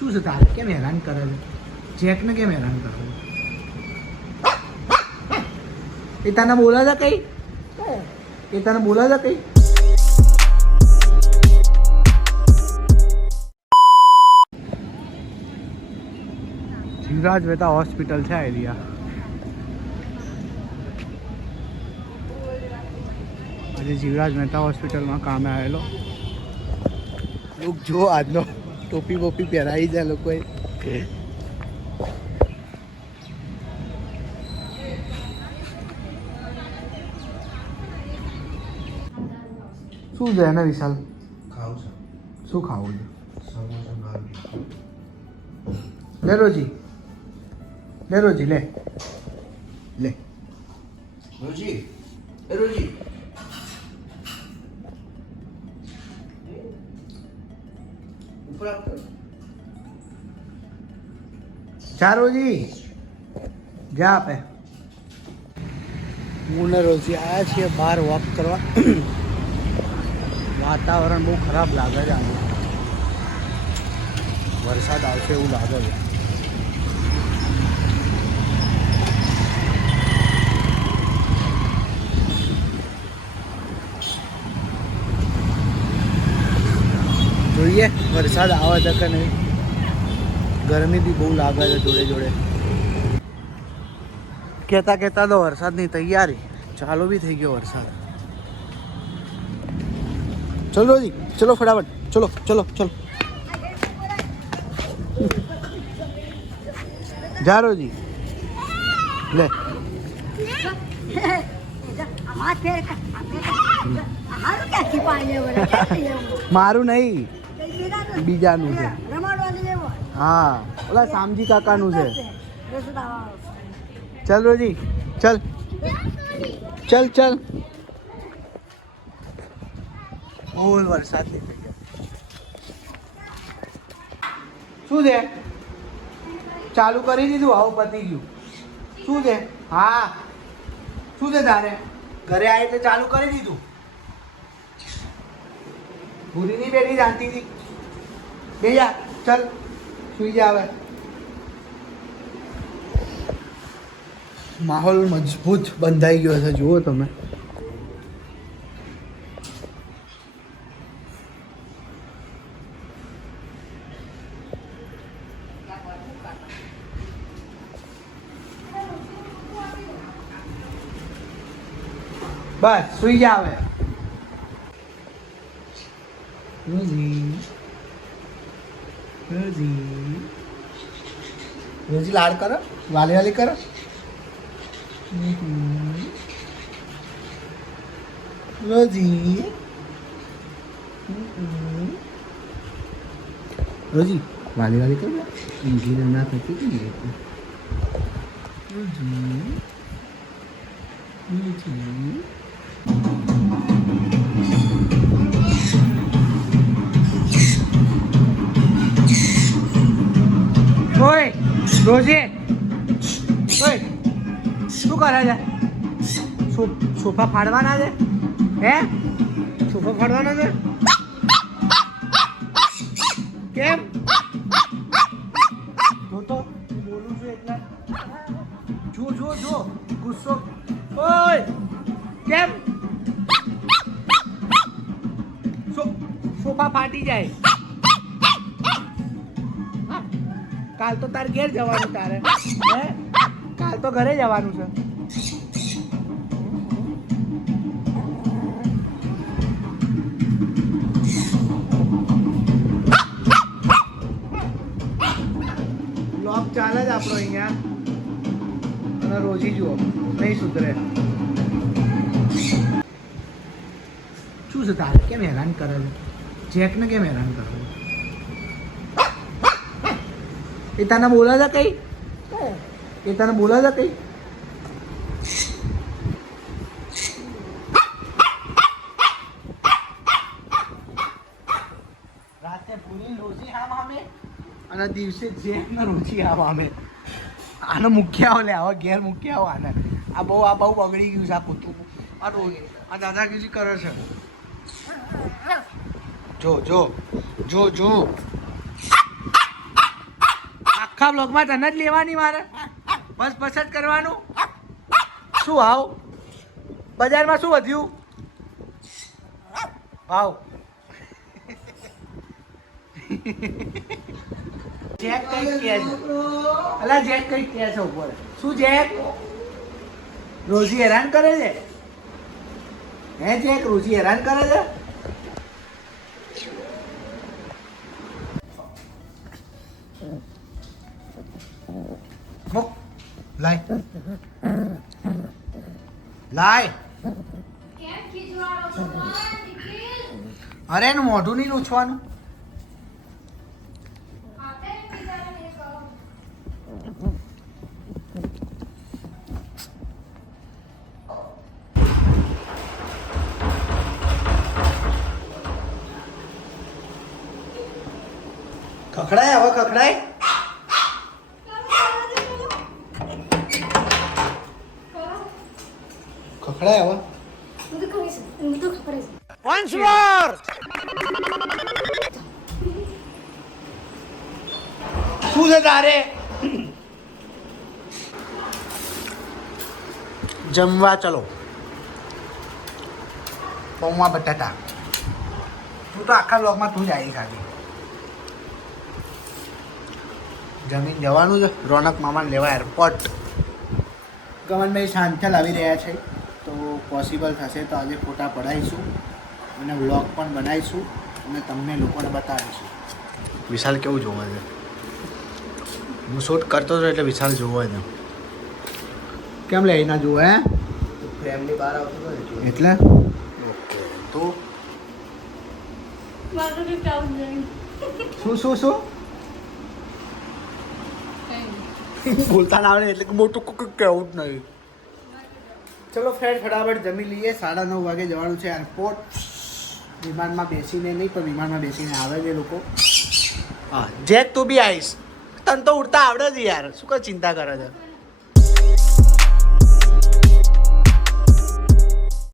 શું છે તારે? કેમ હેરાન કરે છે? જેકને કેમ હેરાન કરે છે? એ તને બોલે છે કઈ? એ તને બોલે છે કઈ? જીવરાજ મહેતા હોસ્પિટલ છે એરિયા. આજે જીવરાજ મહેતા હોસ્પિટલમાં કામે આવેલો. લુક જો આજનો, ટોપી બોપી પહેરાવી છે લોકોએ. શું છે એને વિશાલ? ખાવું છે. શું ખાવું છે? સમોસા મારું. લે રોજી, લે રોજી, લે લે. રોજી, એ રોજી. ઉપર આવતો. જા રોજી, જા આપે. હું ને રોજી આવ્યા છીએ બહાર વોક કરવા. વાતાવરણ બહુ ખરાબ લાગે છે આજે. વરસાદ આવશે એવું લાગે છે. જોઈએ વરસાદ આવે છે કે નહીં. ગરમી બી બહુ લાગે છે જોડે જોડે. કહેતા કહેતા તો વરસાદની તૈયારી ચાલુ બી થઈ ગયો વરસાદ. ચલો રોજી, ચલો ફટાફટ, ચલો ચલો ચલો. જા રોજી, લે. મારું નહીં, બીજાનું છે. હા, ઓલા શામજી કાકાનું છે. ચલ રોજી, ચલ ચલ ચલ. ફૂલ વરસાદ થઈ ગયો. શું છે? ચાલુ કરી દીધું, આવું પતી ગયું. શું છે? હા, શું છે તારે? ઘરે આવી એટલે ચાલુ કરી દીધું. ભૂરી નહીં બેઠી શાંતિથી. બે જા, ચલ સુઈ જા હવે. માહોલ મજબૂત બંધાઈ ગયો છે, જુઓ તમે. બસ સુઈ જા હવે. રોજી લાડ કરો, વાલી વાલી કરો. રોજી, રોજી વાલી વાલી કરો. ઇન્જીનિયર ના થતી કે રોજી, રોજી. ઓય રોજી, ઓય શું કરે છે? સોફા ફાડવાના છે? હે, સોફા ફાડવાના છે? કેમ? જો તો બોલું છું એટલે જો જો જો ગુસ્સો. ઓય કેમ? સોફા ફાટી જાય. કાલ તો તારે ઘેર જવાનું. તારે હે, કાલ તો ઘરે જવાનું છે. બ્લોગ ચાલે જ આપણો અહીંયા. અને રોજી જુઓ નહીં સુધરે. શું છે તારે? કેમ હેરાન કરે છે? જેકને કેમ હેરાન કરે છે? એ તને બોલે છે કઈ? એ તને બોલે છે કઈ? રાતે પૂરી રોજી આમ આમે અને દિવસે જેકને રોજી આમ આમે. આને મૂક્યા આવો, લે આવા ઘેર મૂક્યા આવો આને. આ બહુ બગડી ગયું છે આ કૂતરું. આ રોજી આ દાદાગીરી કરે છે. જો જો જો જો આખા બ્લોગમાં તને જ લેવાની મારે બસ બસ જ કરવાનું. શું ભાવ બજારમાં શું વધ્યું ભાવ? જેક કઈ કહે છે? અલા જેક કઈ કહે છે ઉપર? શું જેક રોજી હેરાન કરે છે? હે જેક રોજી હેરાન કરે છે? લાય લાય. અરે એનું મોઢું નહીં લૂછવાનું. ખખડાય હવે ખખડાય. ખખડાય હવે. Once more. શું છે તારે? જમવા ચલો. પૌવા બટાટા. તું તો આખા બ્લોગમાં તું જ આવી ખાલી. જમીન જવાનું છે રોનક મામાને લેવા એરપોર્ટ. ગમનભાઈ સાંજલ આવી રહ્યા છે તો પોસિબલ થશે તો આજે ફોટા પડાવીશું અને વ્લોગ પણ બનાવીશું અને તમને લોકોને બતાવીશું. વિશાલ કેવું જોવે છે? હું શૂટ કરતો હતો એટલે વિશાલ જોવે છે. કેમ લે એના જોવે હે? ફ્રેમની બહાર આવતો હતો એટલે ઓકે. તો શું શું શું બોલતા ના આવડે એટલે કે મોટું કુક કહેવું જ નહીં. ચલો ફ્રેન્ડ ફટાફટ જમી લઈએ. 9:30 વાગે જવાનું છે એરપોર્ટ. વિમાનમાં બેસીને નહીં પણ વિમાનમાં બેસીને આવે છે લોકો. હા જેક તું બી આવીશ. તને તો ઉડતા આવડે છે યાર, શું કઈ ચિંતા કરે છે?